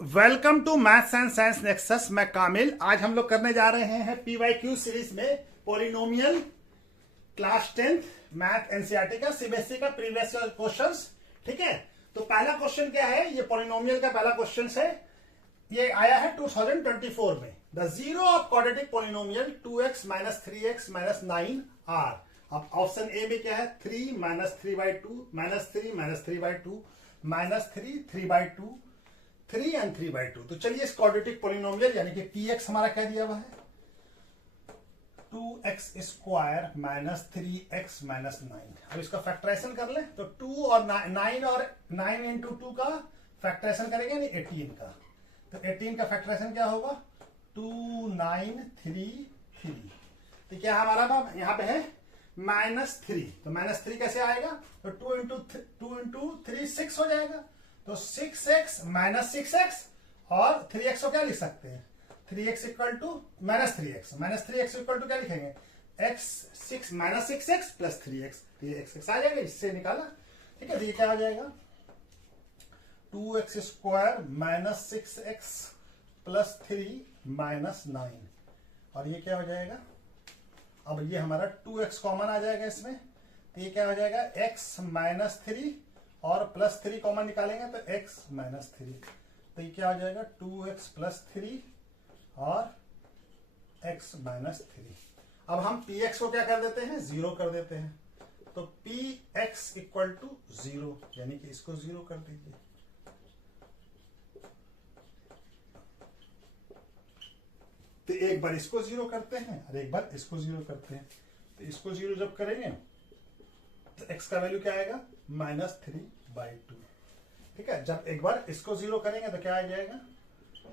Welcome to maths and science nexus. मैं कामिल। आज हम लोग करने जा रहे हैं PYQ सीरीज में polynomial class 10th math NCERT का सीबीएसई का प्रीवियस क्वेश्चंस। ठीक है, तो पहला क्वेश्चन क्या है? ये पॉलिनोमियल का पहला क्वेश्चन है। ये आया है 2024 में। The zero of quadratic polynomial 2x minus 3x minus 9 are. अब ऑप्शन ए में क्या है? 3 minus 3/2 minus 3 minus 3/2 minus 3 3/2 3 and 3/2। तो चलिए इस क्वाड्रेटिक पॉलिनोमियल यानी कि px हमारा क्या दिया हुआ है? 2x square minus 3x minus 9। अब इसका फैक्टराइजेशन कर ले तो 2 और 9 और 9 इंटू 2 का फैक्टराइजेशन करेंगे नहीं 18 का। तो 18 का फैक्टराइजेशन क्या होगा? 2 9 3 3। तो क्या हमारा यहाँ पे है -3। तो -3 कैसे आएगा? तो 2 इंटू 3 6 हो जाएगा। तो 6x माइनस 6x और 3x को क्या लिख सकते हैं? 3x equal to -3x। -3x equal to क्या लिखेंगे? x 6 minus 6x plus 3x। तो ये x आ जाएगा, इससे निकाला। ठीक है, तो ये क्या हो जाएगा? 2x square minus 6x plus 3 minus 9। और ये क्या हो जाएगा? अब ये हमारा 2x कॉमन आ जाएगा इसमें। तो ये क्या हो जाएगा? x माइनस 3 और प्लस 3 कॉमन निकालेंगे तो x माइनस 3। तो ये क्या हो जाएगा? 2x प्लस 3 और x माइनस 3। अब हम px को क्या कर देते हैं? 0 कर देते हैं। तो px इक्वल टू 0 यानी कि इसको 0 कर दीजिए। तो एक बार इसको 0 करते हैं और एक बार इसको 0 करते हैं। तो इसको 0 जब करेंगे तो x का वैल्यू क्या आएगा? -3/2। ठीक है, जब एक बार इसको 0 करेंगे तो क्या आ जाएगा?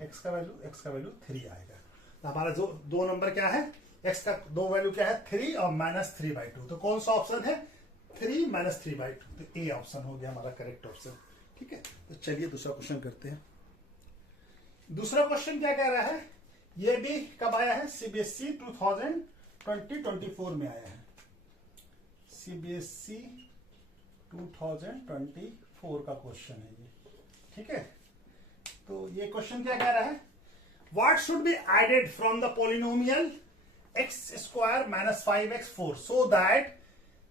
x का वैल्यू 3 आएगा। तो हमारा जो दो नंबर क्या है? x का दो वैल्यू क्या है? 3 और -3/2। तो कौन सा ऑप्शन है? 3 -3/2। तो ए ऑप्शन हो गया हमारा करेक्ट ऑप्शन। ठीक है, तो चलिए दूसरा क्वेश्चन करते हैं। दूसरा क्वेश्चन क्या कह रहा है? ये भी कब आया है? सीबीएसई 2024 में आया है। सीबीएसई 2024 का क्वेश्चन है ये। ठीक है, तो ये क्वेश्चन क्या कह रहा है? What should be added from the polynomial x square minus 5x 4 so that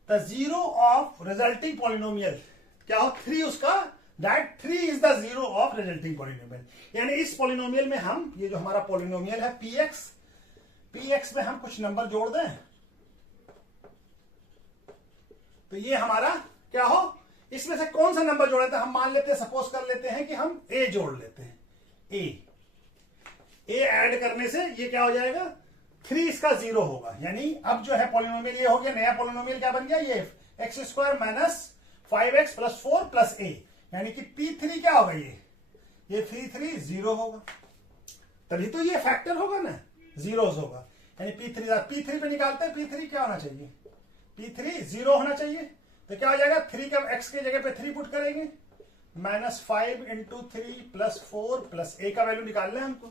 the zero of resulting polynomial क्या हो? 3 उसका that 3 is the zero of resulting polynomial. यानी इस पॉलिनोमियल में हम ये जो हमारा पॉलिनोमियल है px में हम कुछ नंबर जोड़ दें तो ये हमारा क्या हो? इसमें से कौन सा नंबर जोड़े? तो हम मान लेते हैं, सपोज कर लेते हैं कि हम a जोड़ लेते हैं। a ऐड करने से ये क्या हो जाएगा? 3 इसका 0 होगा। यानी अब जो है पॉलिनोमियल ये हो गया, नया पॉलिनोमियल क्या बन गया? ये x square minus 5x plus 4 plus a। यानी कि p3 क्या होगा? ये 3 0 होगा। तभी तो ये फैक्टर होगा ना, जीरोस होगा। यानी p3 पे निकालते हैं। p3 क्या होना चाहिए? p3 0 होना चाहिए। तो क्या हो जाएगा? 3 का x के जगह पे 3 पुट करेंगे। -5 इंटू 3 प्लस 4 प्लस a का वैल्यू निकालना है हमको।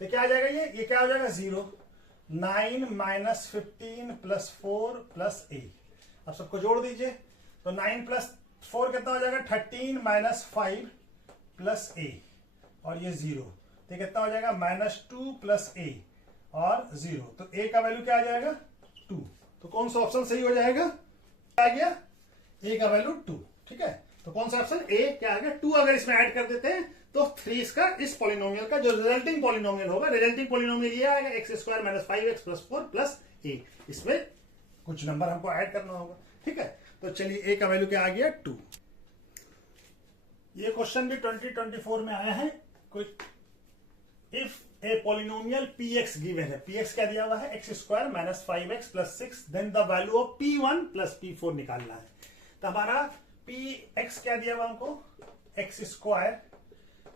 तो क्या आ जाएगा? ये क्या हो जाएगा? 0। 9 माइनस 15 प्लस 4 प्लस a। अब सबको जोड़ दीजिए। तो 9 प्लस 4 कितना हो जाएगा? 13 माइनस 5 प्लस a और ये 0। तो कितना हो जाएगा? -2 प्लस a और 0। तो a का वैल्यू क्या आ जाएगा? 2। तो कौन सा ऑप्शन सही हो जाएगा? आ गया a का वैल्यू 2। ठीक है, तो कौन सा ऑप्शन? a क्या आ गया? 2 अगर इसमें ऐड कर देते हैं तो 3 इसका इस पॉलिनोमियल का जो रिजल्टिंग पॉलिनोमियल होगा, रिजल्टिंग पॉलिनोमियल ये आएगा x square minus 5x plus 4 plus a। इसमें कुछ नंबर हमको ऐड करना होगा। ठीक है, तो चलिए a का वैल्यू क्या आ गया? 2। ये क्वेश्चन भी 2024 में आया है। कोई if a polynomial px given है, px क्या दिया हुआ है? x square minus 5x plus 6, then the value of p1 plus p4 निकालना है। तो हमारा px क्या दिया हुआ हमको? x square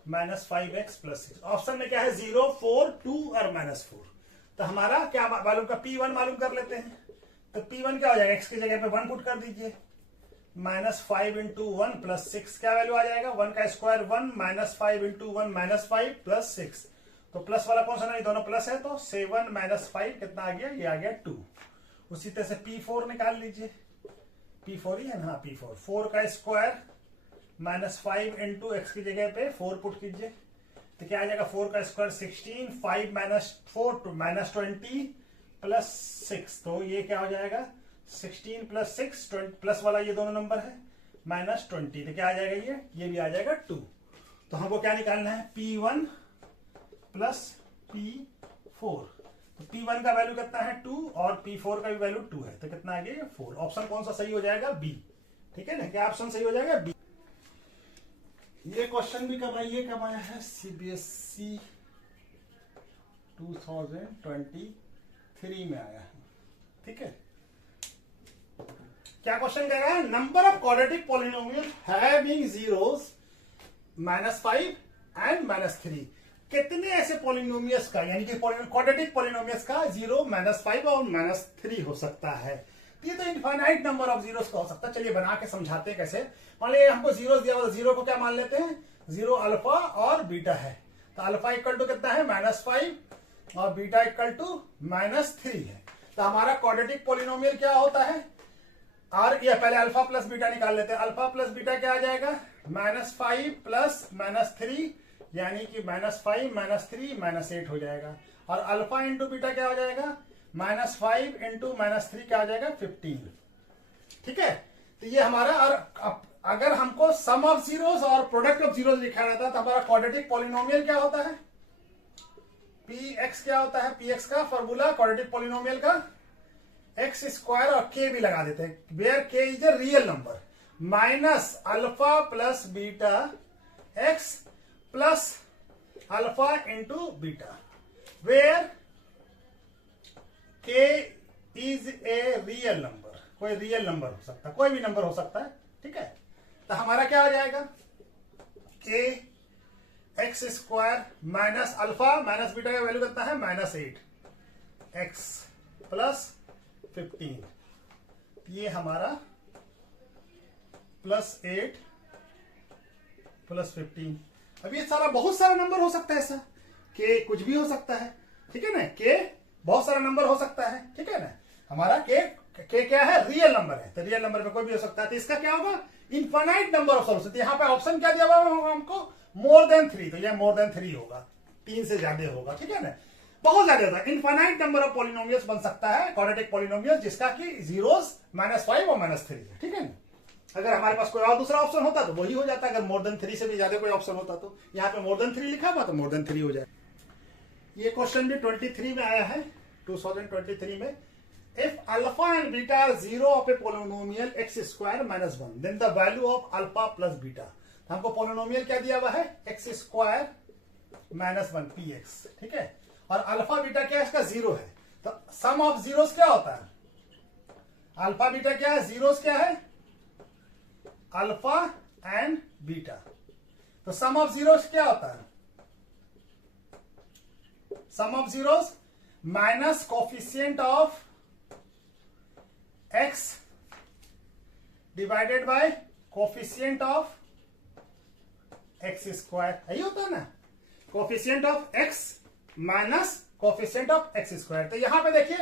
minus 5x plus 6। Option में क्या है? 0 4 2 और -4। तो हमारा क्या मालूम का? p1 मालूम कर लेते हैं। तो p1 क्या हो जाएगा? x की जगह पे 1 पुट कर दीजिए। -5 इंटू 1 प्लस 6 क्या वैल्यू आ जाएगा? 1 का स्क्वायर 1 -5 इंटू 1 -5 प्लस 6। तो प्लस वाला कौन सा? नहीं, दोनों प्लस है। तो 7 माइनस 5 कितना आ गया? ये आ गया 2। उसी तरह से p4 निकाल लीजिए। p4 ही है ना? हाँ, p4 का स्क्वायर -5 इंटू एक्स की जगह पे 4 पुट कीजिए। तो क्या आ जाएगा 4 का square 16, 5 minus 4 two minus 20 plus 6, तो ये क्या हो जाएगा 16 प्लस 6, प्लस वाला ये दोनों नंबर है माइनस 20, तो क्या आ जाएगा ये भी आ जाएगा 2। तो हमको क्या निकालना है P1 प्लस P4, तो P1 का वैल्यू कितना है 2 और P4 का भी वैल्यू 2 है, तो कितना आ गया 4। ऑप्शन कौन सा सही हो जाएगा बी, ठीक है ना, क्या ऑप्शन सही हो जाएगा बी। ये क्वेश्चन भी कब आया है सीबीएसई 2023 में आया है, ठीक है। क्या क्वेश्चन कह रहा है, number of quadratic polynomial having zeros -5 and -3, कितने ऐसे पॉलिनोमियल्स का यानी कि क्वाड्रेटिक पॉलिनोमियल्स का 0, -5 और -3 हो सकता है। ये तो इनफाइनाइट नंबर ऑफ जीरोस का हो सकता है। चलिए बना के समझाते हैं कैसे। मान लीजिए हमको जीरोस दिया हुआ, जीरो को क्या मान लेते हैं, 0 अल्फा और बीटा है, तो अल्फा इक्वल टू कितना है -5 और बीटा इक्वल टू -3 है। तो हमारा क्वाड्रेटिक पॉलिनोमियल क्या होता है, और ये पहले अल्फा प्लस बीटा निकाल लेते हैं। अल्फा प्लस बीटा क्या आ जाएगा -5 प्लस -3, यानी कि -5 -3 -8 हो जाएगा। और अल्फा इंटू बीटा क्या हो जाएगा -5 इंटू -3 क्या आ जाएगा 15, ठीक है। तो ये हमारा, और अगर हमको सम ऑफ जीरोस और प्रोडक्ट ऑफ जीरोस लिखा रहता है तो हमारा क्वाड्रेटिक पॉलिनोमियल क्या होता है, px क्या होता है, px का फॉर्मूला क्वाड्रेटिक पॉलिनोमियल का एक्स स्क्वायर और के भी लगा देते हैं, where k is a real number, minus alpha plus beta x plus alpha into beta, where k is a real number. कोई रियल नंबर हो सकता है, कोई भी नंबर हो सकता है, ठीक है। तो हमारा क्या हो जाएगा के x square minus alpha minus beta का वैल्यू कितना है -8 एक्स प्लस 15, ये हमारा +8 प्लस 15। अब ये सारा बहुत सारा नंबर हो सकता है, ऐसा के कुछ भी हो सकता है, ठीक है ना, के बहुत सारा नंबर हो सकता है, ठीक है ना। हमारा के क्या है, रियल नंबर है, तो रियल नंबर में कोई भी हो सकता है। तो इसका क्या होगा, इनफाइनाइट नंबर ऑफ सॉल्यूशन। यहाँ पे ऑप्शन क्या दिया हुआ होगा हमको, मोर देन 3, तो यह मोर देन 3 होगा, 3 से ज्यादा होगा, ठीक है ना, बहुत ज्यादा होगा। इनफाइनाइट नंबर ऑफ पॉलिनोमियल्स बन सकता है क्वाड्रेटिक पॉलिनोमियल, जिसका कि जीरोस -5 और -3 है, ठीक है ना। अगर हमारे पास कोई और दूसरा ऑप्शन होता तो वही हो जाता, अगर मोर देन 3 से भी ज्यादा कोई ऑप्शन होता तो। यहाँ पे मोर देन 3 लिखा हुआ तो मोर देन 3 हो जाए। ये क्वेश्चन भी 23 में आया है, 2023 में। If alpha and beta are 0 of a polynomial x square minus 1, then the value of alpha plus beta। तो हमको पोलिनोमियल क्या दिया हुआ है, x स्क्वायर -1 px, ठीक है। और अल्फा बीटा क्या है, इसका 0 है। तो सम ऑफ जीरोस क्या होता है, अल्फा बीटा क्या है, जीरोस क्या है, अल्फा एंड बीटा। तो सम ऑफ जीरोस क्या होता है, sum of zeros minus coefficient of x divided by coefficient of x square, यही होता है ना, coefficient of x minus coefficient of x square. तो यहां पे देखिए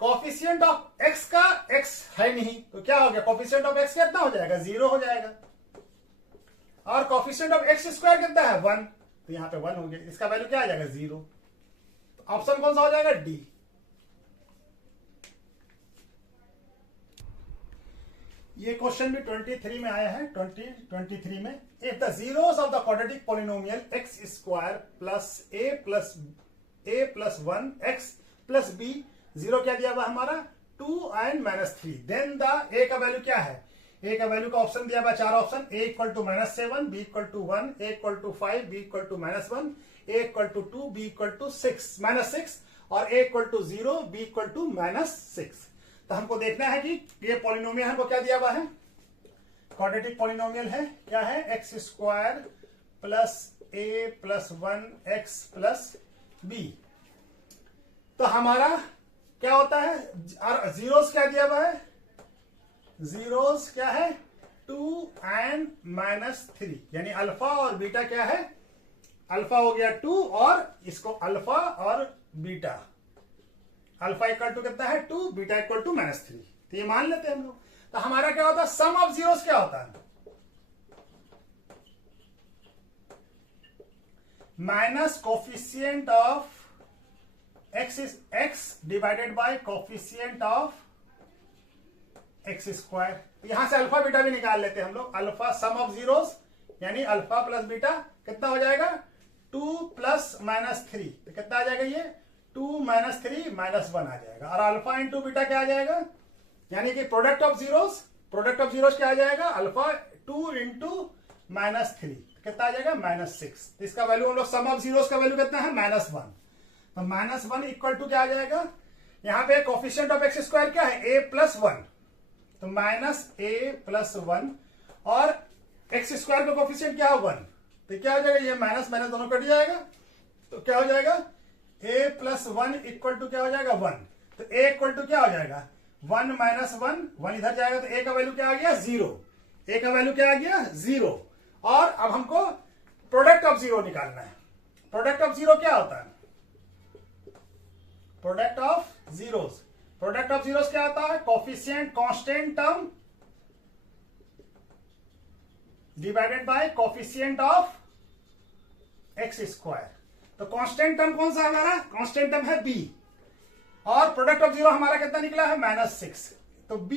कोफिशिएंट ऑफ x का x है नहीं, तो क्या हो गया, कोफिशिएंट ऑफ x कितना हो जाएगा, 0 हो जाएगा। और कोफिशिएंट ऑफ x स्क्वायर कितना है 1, तो यहां पे 1 हो गया, इसका वैल्यू क्या आ जाएगा 0। ऑप्शन कौन सा हो जाएगा, डी। ये क्वेश्चन भी 23 में आया है, 2023 में। If the zeros of the quadratic polynomial x square plus a plus 1 x plus b, zero क्या दिया हुआ हमारा 2 एंड -3, देन द ए का वैल्यू क्या है, ए का वैल्यू का ऑप्शन दिया हुआ 4 option, a equal to -7, b equal to 1, a equal to 5, b equal to -1, a equal to 2, b equal to -6 और a equal to 0, b equal to -6। तो हमको देखना है कि ये पॉलिनोमियल हमको क्या दिया हुआ है, क्वाड्रेटिक पॉलिनोमियल है, क्या है, x square plus a plus 1 x plus B. तो हमारा क्या होता है, जीरोस क्या दिया हुआ है, जीरोस क्या है 2 एंड -3, यानी अल्फा और बीटा क्या है, अल्फा हो गया 2 और इसको अल्फा और बीटा, अल्फा इक्वल टू कितना है 2, बीटा इक्वल टू -3, तो ये मान लेते हैं हम लोग। तो हमारा क्या होता है, सम ऑफ जीरोस क्या होता है, minus coefficient of x is x divided by coefficient of x square. यहां से अल्फा बीटा भी निकाल लेते हैं हम लोग। अल्फा सम ऑफ जीरोस यानी अल्फा प्लस बीटा कितना हो जाएगा 2 प्लस माइनस 3, तो कितना आ जाएगा ये 2 माइनस 3 माइनस 1 आ जाएगा। और अल्फा इंटू बीटा क्या आ जाएगा, यानी कि प्रोडक्ट ऑफ जीरोस क्या आ जाएगा अल्फा 2 इंटू माइनस 3, कितना आ जाएगा -6। इसका वैल्यू हम लोग सम ऑफ जीरोस का वैल्यू कितना है -1, तो -1 इक्वल टू क्या आ जाएगा, यहां पे कोफिशिएंट ऑफ एक्स स्क्वायर क्या है a प्लस 1, तो -a प्लस 1 और एक्स स्क्वायर का कोफिशिएंट क्या है 1, तो क्या हो जाएगा ये माइनस माइनस दोनों कट जाएगा, तो क्या हो जाएगा a प्लस 1 इक्वल टू क्या हो जाएगा 1, तो a इक्वल टू क्या हो जाएगा 1 माइनस 1 इधर जाएगा, तो a का वैल्यू क्या आ गया 0, a का वैल्यू क्या आ गया 0। और अब हमको प्रोडक्ट ऑफ जीरो निकालना है। प्रोडक्ट ऑफ जीरो क्या होता है, प्रोडक्ट ऑफ जीरोस क्या होता है, coefficient constant term divided by coefficient of x square. तो कांस्टेंट टर्म कौन सा हमारा, कांस्टेंट टर्म है b, और प्रोडक्ट ऑफ जीरो हमारा कितना निकला है -6, तो b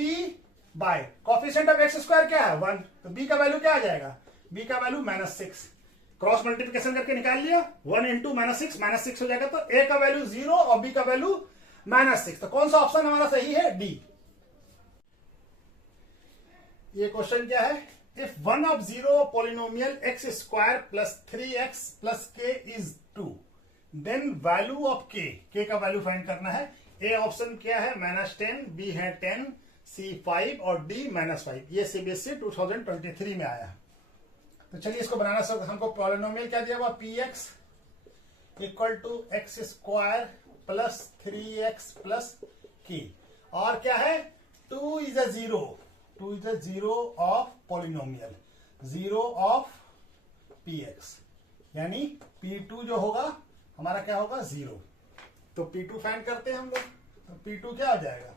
bye coefficient of x square क्या है 1, तो b का वैल्यू क्या आ जाएगा, b का वैल्यू -6, क्रॉस मल्टीप्लिकेशन करके निकाल लिया 1 इंटू -6 हो जाएगा, तो a का वैल्यू 0 और b का वैल्यू -6। तो कौन सा ऑप्शन हमारा सही है, डी। ये क्वेश्चन क्या है, if one of zero polynomial x square plus 3x plus k is 2, then value of k का वैल्यू फाइंड करना है। ए ऑप्शन क्या है -10, बी है 10, सी 5 और डी -5। ये सीबीएसई 2023 में आया है। तो चलिए इसको बनाना सकते, हमको पॉलिनोमियल क्या दिया हुआ px equal to x square plus 3x plus k, और क्या है 2 is a zero of polynomial, 0 of px, यानी p2 जो होगा हमारा क्या होगा 0। तो p2 फाइंड करते हैं हम लोग, तो p2 क्या हो जाएगा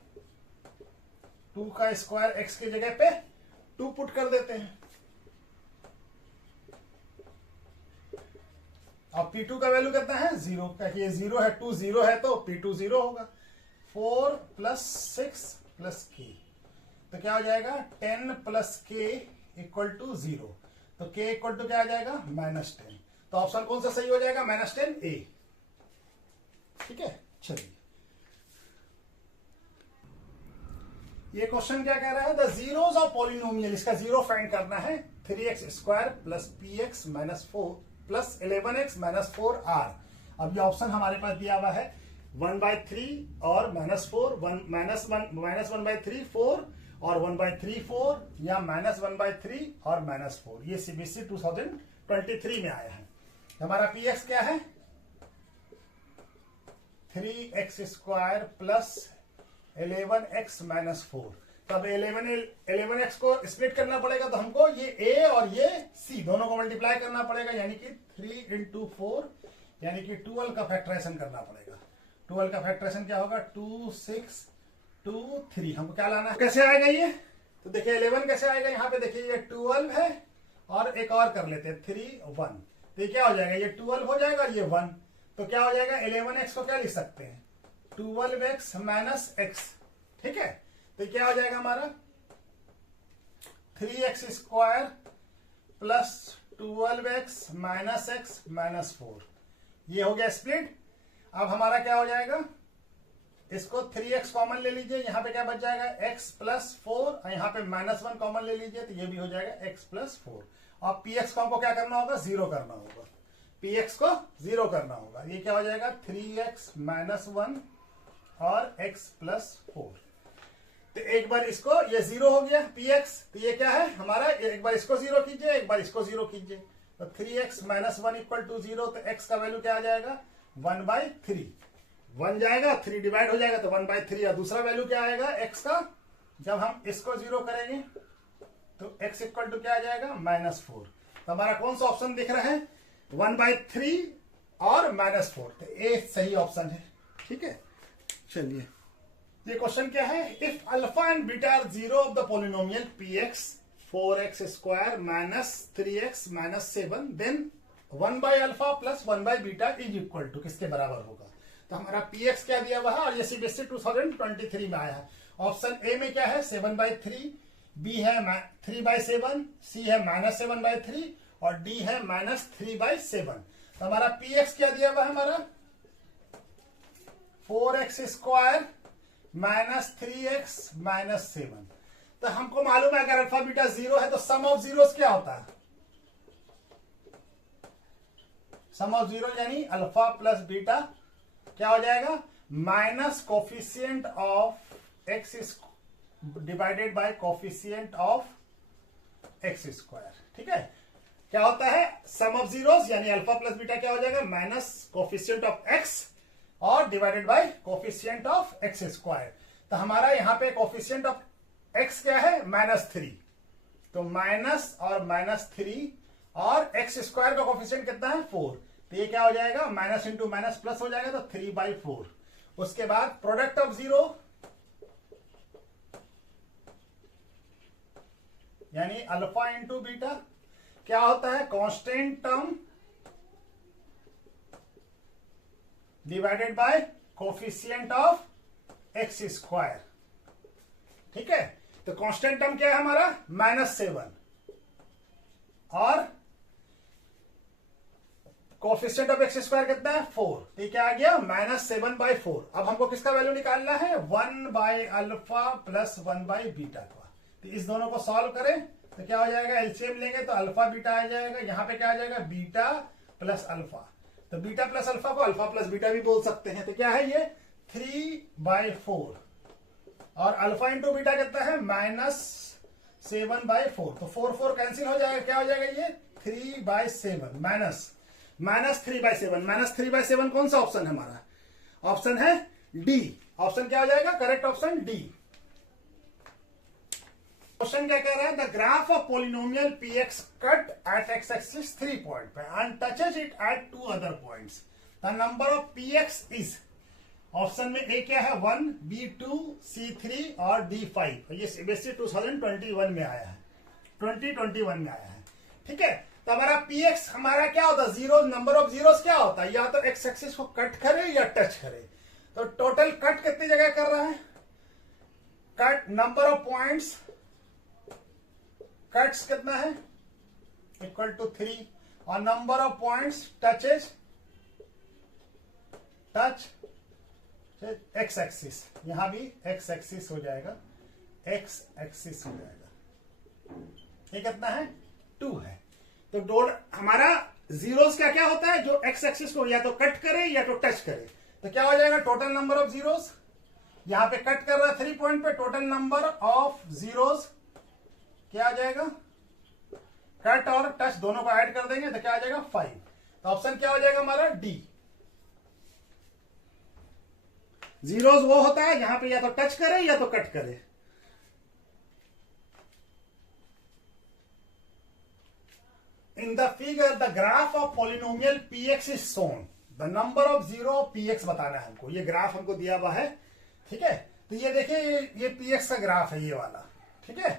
2 का स्क्वायर x की जगह पे 2 पुट कर देते हैं, अब p2 का वैल्यू कितना है 0, क्योंकि ये 0 है, 2 0 है तो p2 0 होगा। 4 प्लस 6 प्लस k, तो क्या हो जाएगा 10 प्लस k इक्वल टू 0, तो k इक्वल टू क्या आ जाएगा -10। तो ऑप्शन कौन सा सही हो जाएगा -10 a। ठीक है, चलिए ये क्वेश्चन क्या कह रहा है, द जीरोस ऑफ पॉलिनोमियल, इसका जीरो फाइंड करना है 3x square plus px minus 4 plus 11x minus 4r। अब ये ऑप्शन हमारे पास दिया हुआ है 1/3 और -4, -1/3 4 और 1/3 4 या -1/3 और -4। ये सीबीएसई 2023 में आया है। हमारा px क्या है 3x square plus 11x minus 4। तब 11x को स्प्लिट करना पड़ेगा, तो हमको ये a और ये c दोनों को मल्टीप्लाई करना पड़ेगा, यानी कि 3 इंटू 4 यानी कि 12 का फैक्टराइजेशन करना पड़ेगा। 12 का फैक्टराइजेशन क्या होगा 2 6 2 3। हमको क्या लाना है, कैसे आएगा ये, तो देखिए 11 कैसे आएगा, यहाँ पे देखिए ये 12 है और एक और कर लेते हैं 3 1, तो ये क्या हो जाएगा ये 12 हो जाएगा, ये 1, तो क्या हो जाएगा 11x को क्या लिख सकते हैं 12x माइनस x। ठीक है, तो क्या हो जाएगा हमारा 3x square plus 12x minus x minus 4। ये हो गया स्प्लिट। अब हमारा क्या हो जाएगा, इसको 3x कॉमन ले लीजिए, यहां पे क्या बच जाएगा x प्लस 4, यहाँ पे -1 कॉमन ले लीजिए, तो ये भी हो जाएगा x प्लस 4। और px को हमको क्या करना होगा 0 करना होगा, px को 0 करना होगा। ये क्या हो जाएगा 3x माइनस 1 और x प्लस 4। तो एक बार इसको ये 0 हो गया px, तो ये क्या है हमारा, एक बार इसको 0 कीजिए, एक बार इसको 0 कीजिए, तो 3x माइनस 1 इक्वल टू 0, तो x का वैल्यू क्या आ जाएगा 1/3, 1 जाएगा 3 डिवाइड हो जाएगा तो 1/3। और दूसरा वैल्यू क्या आएगा x का, जब हम इसको 0 करेंगे तो x इक्वल टू क्या आ जाएगा -4। तो हमारा कौन सा ऑप्शन दिख रहा है 1/3 और -4, तो ए सही ऑप्शन है। ठीक है, चलिए ये क्वेश्चन क्या है, if alpha and beta are 0 of the polynomial px 4x square minus 3x minus 7, then 1 by alpha plus 1 by beta is equal to किसके बराबर होगा? तो हमारा पी एक्स क्या दिया हुआ है और ये सीबीएसई 2023 में आया है। ऑप्शन ए में क्या है 7/3, बी है 3/7, सी है -7/3 और डी है -3/7। तो हमारा पी एक्स क्या दिया हुआ है हमारा 4x² -3x -7। तो हमको मालूम है अगर अल्फा बीटा 0 है तो सम ऑफ जीरोस क्या होता है? सम ऑफ जीरो यानी अल्फा प्लस बीटा क्या हो जाएगा minus coefficient of x divided by coefficient of x square. ठीक है, क्या होता है सम ऑफ जीरोस यानी अल्फा प्लस बीटा क्या हो जाएगा माइनस कोफिशिएंट ऑफ एक्स और divided by coefficient of x square. तो हमारा यहां पे कोफिशिएंट ऑफ एक्स क्या है -3, तो माइनस और -3 और एक्स स्क्वायर का कोफिशिएंट कितना है 4, तो ये क्या हो जाएगा माइनस इंटू माइनस प्लस हो जाएगा तो 3/4। उसके बाद प्रोडक्ट ऑफ जीरो यानी अल्फा इंटू बीटा क्या होता है constant term divided by coefficient of x square. ठीक है, तो कांस्टेंट टर्म क्या है हमारा -7 और कोफिशिएंट ऑफ एक्स स्क्वायर कितना है 4, तो क्या आ गया -7/4। अब हमको किसका वैल्यू निकालना है 1 by alpha plus 1 by beta का। तो इस दोनों को सॉल्व करें तो क्या हो जाएगा एलसीएम लेंगे तो अल्फा बीटा आ जाएगा, यहां पे क्या आ जाएगा बीटा प्लस अल्फा। तो बीटा प्लस अल्फा को अल्फा प्लस बीटा भी बोल सकते हैं। तो क्या है ये 3/4 और अल्फा इंटू बीटा कितना है -7/4। तो 4 कैंसिल हो जाएगा, क्या हो जाएगा ये 3/7 -3/7 कौन सा ऑप्शन है हमारा? ऑप्शन है डी। ऑप्शन क्या हो जाएगा करेक्ट ऑप्शन डी। क्वेश्चन क्या कह रहा है the graph of polynomial p x cut at x axis 3 point पे and touches it at 2 other points. The number of p x is, option में ए क्या है 1, बी 2, सी 3 और डी 5। ये सीबीएसई 2021 में आया है, 2021 में आया है। ठीक है, तो हमारा पी एक्स हमारा क्या होता है जीरो, नंबर ऑफ जीरोस क्या होता है या तो एक्स एक्सिस को कट करे या टच करे। तो टोटल कट कितनी जगह कर रहा है cut, number of points cuts कितना है इक्वल टू 3 और number of points touches touch x axis, यहां भी एक्स एक्सिस हो जाएगा, एक्स एक्सिस हो जाएगा। ये कितना है 2 है। तो हमारा जीरोस क्या क्या होता है जो एक्स एक्सिस को या तो कट करे या तो टच करे। तो क्या हो जाएगा टोटल नंबर ऑफ जीरोस, यहां पे कट कर रहा है 3 पॉइंट पे, टोटल नंबर ऑफ जीरोस क्या आ जाएगा कट और टच दोनों को ऐड कर देंगे तो क्या आ जाएगा 5। तो ऑप्शन क्या हो जाएगा हमारा डी। जीरोस वो होता है जहां पे या तो टच करे या तो कट करे। In the figure the graph of polynomial P x is shown, the number of zero of p x बताना है हमको। ये ग्राफ हमको दिया हुआ है। ठीक है, तो ये देखिए ये पी एक्स का ग्राफ है ये वाला। ठीक है,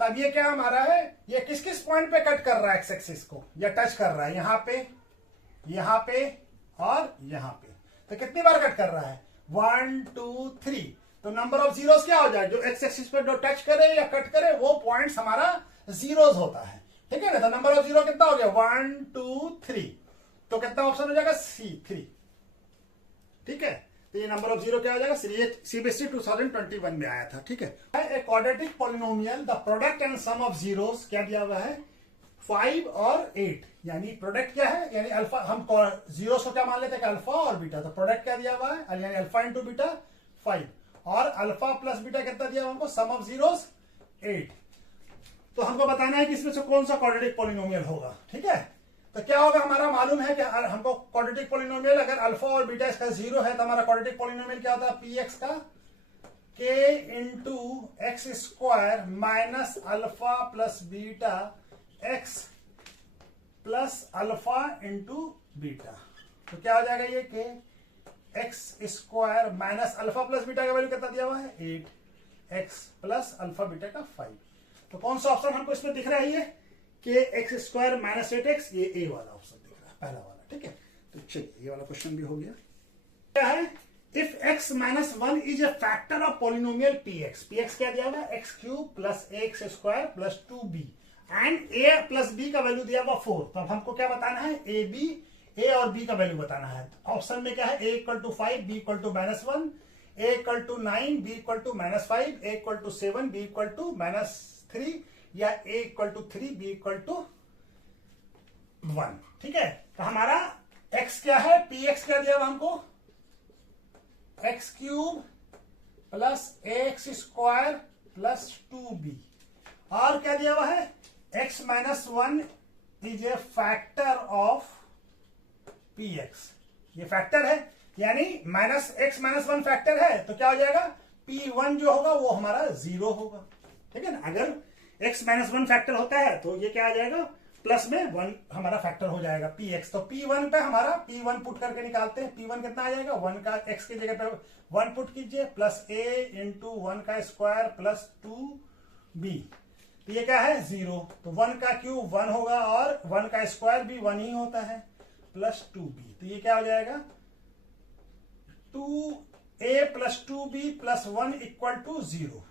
तब ये क्या हमारा है ये किस किस पॉइंट पे कट कर रहा है एक्स एक्सिस को या टच कर रहा है, यहां पे और यहां पे। तो कितनी बार कट कर रहा है 1 2 3। तो नंबर ऑफ जीरोस क्या हो जाए जो एक्स एक्सिस पे जो टच करे या कट करे वो पॉइंट्स हमारा जीरोस होता है। ठीक है ना, तो नंबर ऑफ जीरो कितना हो गया 1 2 3। तो कितना ऑप्शन हो जाएगा C3। ठीक है, तो ये नंबर ऑफ जीरो क्या हो जाएगा सीबीएसई 2021 में आया था। ठीक है, a quadratic polynomial the product and sum of zeros क्या दिया हुआ है 5 और 8। यानी प्रोडक्ट क्या है यानी अल्फा, हम जीरोस को क्या मान लेते हैं अल्फा और बीटा। तो प्रोडक्ट क्या दिया हुआ है यानी अल्फा इंटू बीटा 5 और अल्फा प्लस बीटा कितना दिया हुआ हमको सम ऑफ जीरोस 8। तो हमको बताना है कि इसमें से कौन सा क्वाड्रेटिक पॉलिनोमियल होगा। ठीक है, तो क्या होगा हमारा मालूम है कि हमको क्वाड्रेटिक पॉलिनोमियल अगर अल्फा और बीटा इसका 0 है तो हमारा क्वाड्रेटिक पॉलिनोमियल क्या होता है पी एक्स का k into x square minus alpha plus beta x plus alpha into beta. तो क्या हो जाएगा ये k x square minus alpha plus beta का वैल्यू कितना दिया हुआ है 8 एक्स प्लस अल्फा बीटा का 5। तो कौन सा ऑप्शन हमको इसमें दिख रहा है ये के एक्स स्क्वायर -8x, ये ए वाला ऑप्शन दिख रहा है। पहला वाला, ठीक है। तो चलिए ये वाला क्वेश्चन भी हो गया। क्या है, if x minus 1 is a factor of polynomial px, px क्या दिया हुआ, x cube plus x square plus 2b and a plus b का वैल्यू दिया हुआ 4। तो अब हमको क्या बताना है, a और b का वैल्यू बताना है। ऑप्शन में क्या है, a equal to 5, b equal to -1, a equal to 9, b equal to -5, a equal to 7, b equal to -3 या a equal to 3, b equal to 1, ठीक है। तो हमारा x क्या है, px क्या दिया हुआ हमको, x cube plus x square plus 2b, और क्या दिया हुआ है, x minus 1 is a factor of px। ये फैक्टर है, यानी x माइनस 1 फैक्टर है, तो क्या हो जाएगा, p1 जो होगा वो हमारा 0 होगा, ठीक है ना। अगर x माइनस 1 फैक्टर होता है तो ये क्या आ जाएगा, प्लस में 1 हमारा फैक्टर हो जाएगा px। तो p1 पे हमारा p1 पुट करके निकालते हैं, p1 कितना आ जाएगा, 1 का x की जगह पे 1 पुट कीजिए, प्लस a इंटू 1 का स्क्वायर प्लस 2b, तो ये क्या है 0। तो 1 का क्यूब 1 होगा और 1 का स्क्वायर भी 1 ही होता है, प्लस 2b, तो ये क्या हो जाएगा, 2a plus 2b plus 1 equal to 0।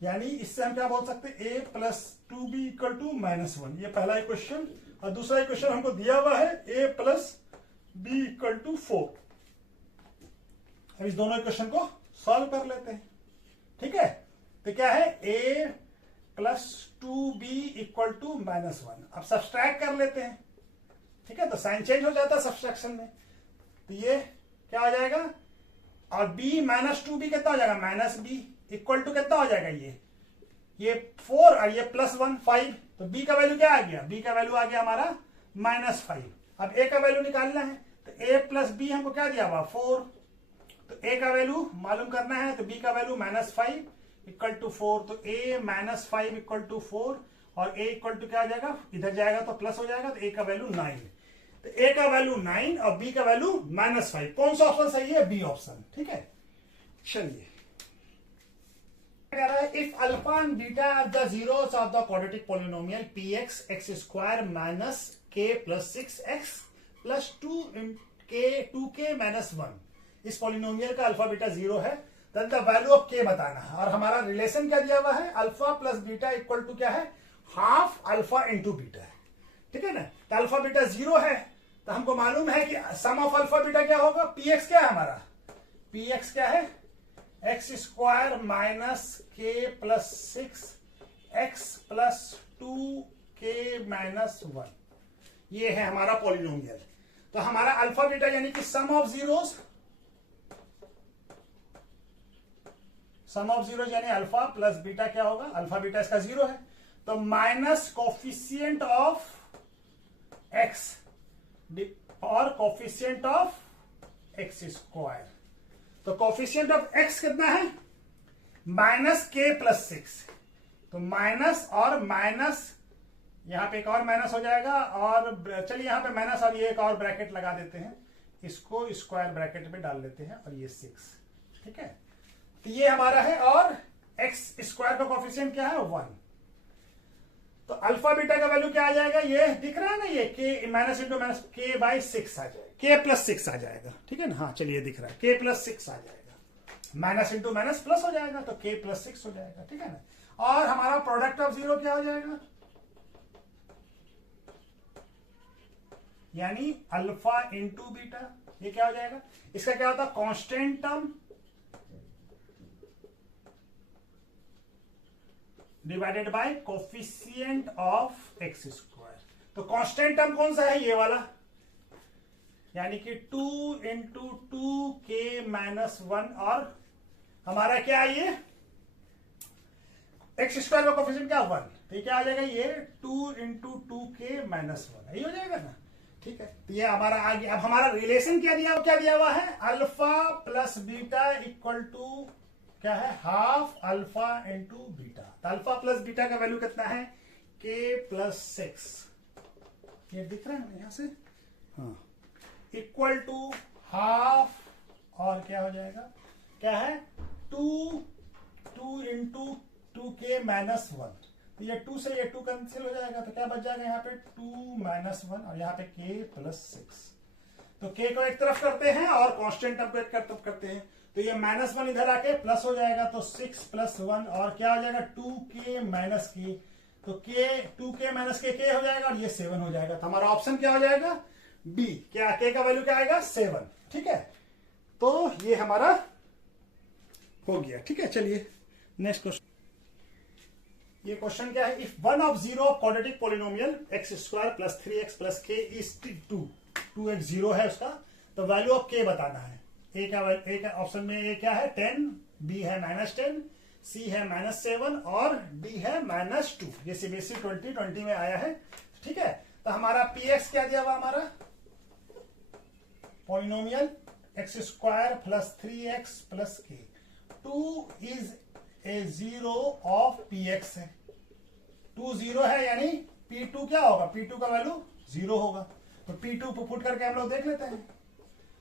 यानी इससे हम क्या बोल सकते हैं, a plus 2b equal to -1। ये पहला इक्वेशन, और दूसरा इक्वेशन हमको दिया हुआ है a plus b equal to 4। अब इस दोनों इक्वेशन को सॉल्व कर लेते हैं, ठीक है। तो क्या है, a plus 2b equal to -1। अब सब्सट्रैक्ट कर लेते हैं, ठीक है, तो साइन चेंज हो जाता है सब्सट्रैक्शन में। तो ये क्या हो जाएगा, और b माइनस 2b कितना हो जाएगा, -b इक्वल टू कितना हो जाएगा, ये 4 और ये +1 5। तो b का वैल्यू क्या आ गया, b का वैल्यू आ गया हमारा -5। अब a का वैल्यू निकालना है, तो a प्लस b हमको क्या दिया हुआ 4। तो a का वैल्यू मालूम करना है, तो b का वैल्यू -5 इक्वल टू 4। तो a -5 इक्वल टू 4 और a इक्वल टू क्या आ जाएगा, इधर जाएगा तो प्लस हो जाएगा, तो a का वैल्यू 9। तो a का वैल्यू 9 और b का वैल्यू -5। कौन सा ऑप्शन सही है, b ऑप्शन, ठीक है। चलिए, if alpha and beta are the zeros of the quadratic polynomial px x square minus k plus 6x plus 2k minus 1, इस पॉलिनोमियल का अल्फा बीटा 0 है, then the value of k बताना है। और हमारा रिलेशन क्या दिया हुआ है, alpha plus beta equal to क्या है, हाफ अल्फा इंटू बीटा है, ठीक है ना। तो अल्फा बीटा 0 है, तो हमको मालूम है कि सम ऑफ अल्फा बीटा क्या होगा, px क्या है हमारा, px क्या है, एक्स स्क्वायर माइनस के plus 6 x plus 2k minus 1, ये है हमारा पॉलिनोमियल। तो हमारा अल्फा बीटा यानी कि सम ऑफ जीरोस, यानी अल्फा प्लस बीटा क्या होगा, अल्फा बीटा इसका 0 है, तो माइनस कोफिशिएंट ऑफ एक्स और कोफिशिएंट ऑफ एक्स स्क्वायर। तो कोफिशिएंट ऑफ x कितना है, -k + 6। तो माइनस और माइनस, यहां पे एक और माइनस हो जाएगा, और चलिए यहां पे माइनस और ये एक और ब्रैकेट लगा देते हैं, इसको स्क्वायर ब्रैकेट में डाल देते हैं, और ये 6, ठीक है। तो ये हमारा है, और x स्क्वायर का कोफिशिएंट क्या है 1। तो अल्फा बीटा का वैल्यू क्या आ जाएगा, ये दिख रहा है ना, ये k minus into minus k by 6 आ जाएगा, k प्लस 6 आ जाएगा, ठीक है ना। हाँ चलिए दिख रहा है, k प्लस 6 आ जाएगा, माइनस इंटू माइनस प्लस हो जाएगा, तो k प्लस 6 हो जाएगा, ठीक है ना। और हमारा प्रोडक्ट ऑफ 0 क्या हो जाएगा, यानी अल्फा इंटू बीटा, ये क्या हो जाएगा, इसका क्या होता है, constant term divided by coefficient of x square. तो कांस्टेंट टर्म कौन सा है, ये वाला, यानी कि 2 इंटू 2k माइनस 1, और हमारा क्या है ये एक्स स्क्वायर का कोफिशिएंट क्या 1, तो ये क्या आ जाएगा, ये 2 इंटू 2k माइनस 1, यही हो जाएगा ना, ठीक है। तो ये हमारा आ गया। अब हमारा रिलेशन क्या दिया हुआ है, alpha plus beta equal to क्या है, हाफ अल्फा इंटू बीटा। तो अल्फा प्लस बीटा का वैल्यू कितना है, k + 6, ये दिख रहा है यहां से, हाँ, इक्वल टू हाफ, और क्या हो जाएगा, क्या है 2 इंटू 2k माइनस 1। तो ये 2 से ये 2 कैंसिल हो जाएगा, तो क्या बच जाएगा यहाँ पे 2 माइनस 1 और यहाँ पे k प्लस 6। तो k को एक तरफ करते हैं और कांस्टेंट टर्म को एक तरफ करते हैं, तो ये -1 इधर आके प्लस हो जाएगा, तो 6 प्लस 1 और क्या हो जाएगा 2k माइनस k, तो k 2k माइनस k हो जाएगा और ये 7 हो जाएगा। तो हमारा ऑप्शन क्या हो जाएगा बी, क्या k का वैल्यू क्या आएगा 7। ठीक है, तो ये हमारा हो गया। ठीक है, चलिए नेक्स्ट क्वेश्चन। ये क्वेश्चन क्या है, if one of zero quadratic polynomial x square plus 3x plus k is 2x 0 है उसका, तो वैल्यू ऑफ k बताना है। ए का ऑप्शन में ए क्या है 10, बी है -10, सी है -7 और डी है -2। ये सीबीएसई 2020 में आया है। ठीक है, तो हमारा px क्या दिया हुआ, हमारा polynomial x square plus 3x plus k, 2 is a 0 of px है। 2 0 है, यानी p2 क्या होगा, p2 का वैल्यू 0 होगा। तो p2 को पुट करके हम लोग देख लेते हैं,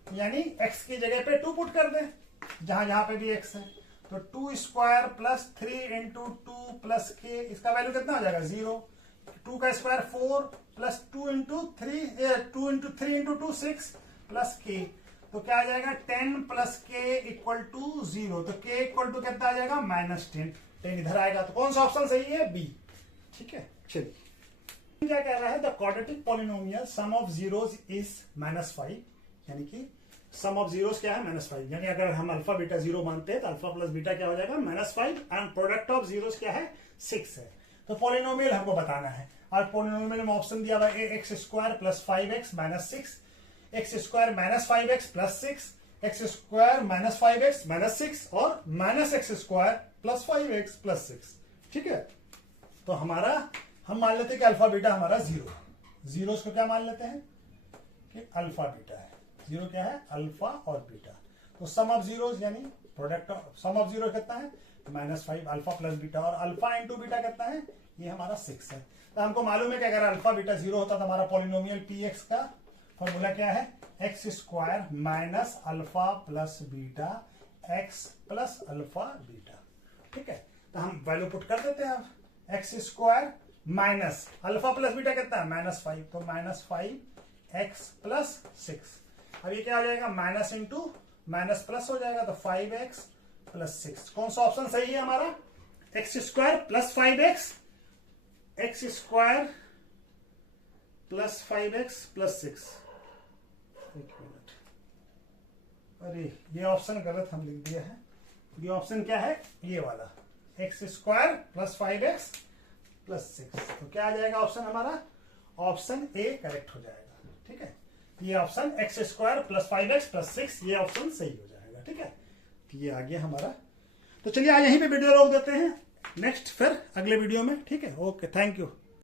यानी x की जगह पे 2 पुट कर दें जहां जहां पे भी x है। तो 2 square plus 3 into 2 plus k, इसका वैल्यू कितना हो जाएगा 0। 2 का square 4 plus 2 into 3 into 2 6 plus k, तो क्या आ जाएगा 10 प्लस k इक्वल टू 0। तो k इक्वल टू कितना आ जाएगा -10, 10 इधर आएगा। तो कौन सा ऑप्शन सही है, बी। ठीक है, चलिए क्या कह रहा है, the quadratic polynomial sum of zeros is -5, यानी कि सम ऑफ जीरोस क्या है -5, यानी अगर हम अल्फा बीटा 0 मानते हैं तो अल्फा प्लस बीटा क्या हो जाएगा -5 एंड प्रोडक्ट ऑफ जीरोस क्या है 6 है। तो पॉलिनोमियल हमको बताना है और पॉलिनोमियल में ऑप्शन दिया हुआ है x square plus 5x minus 6, x square minus 5x plus 6, x square minus 5x minus 6 और minus x square plus 5x plus 6। ठीक है, तो हमारा हम मान लेते हैं कि अल्फा बीटा हमारा 0 है। जीरोस को क्या मान लेते हैं कि अल्फा बीटा है। 0 क्या है, अल्फा और बीटा। तो सम ऑफ जीरोस यानी product of sum of zero कितना है -5 अल्फा प्लस बीटा, और अल्फा इंटू बीटा कितना है, ये हमारा 6 है। तो हमको मालूम है कि अगर अल्फा बीटा 0 होता तो हमारा पॉलिनोमियल px का फॉर्मूला क्या है, x square minus alpha plus beta x plus alpha beta. ठीक है, तो हम वैल्यू पुट कर देते हैं। अब x square minus alpha plus beta कितना है -5, तो -5x प्लस 6। अब ये क्या हो जाएगा, माइनस इंटू माइनस प्लस हो जाएगा, तो 5x प्लस 6। कौन सा ऑप्शन सही है हमारा, x square plus 5x, x square plus 5x plus 6। एक मिनट, अरे ये ऑप्शन गलत हम लिख दिया है। ये ऑप्शन क्या है, ये वाला x square plus 5x plus 6। तो क्या आ जाएगा ऑप्शन हमारा, ऑप्शन ए करेक्ट हो जाएगा। ठीक है, ये option x square plus 5x plus 6 ये ऑप्शन सही हो जाएगा। ठीक है, तो ये आ गया हमारा। तो चलिए आज यहीं पे वीडियो रोक देते हैं, नेक्स्ट फिर अगले वीडियो में। ठीक है, ओके, थैंक यू।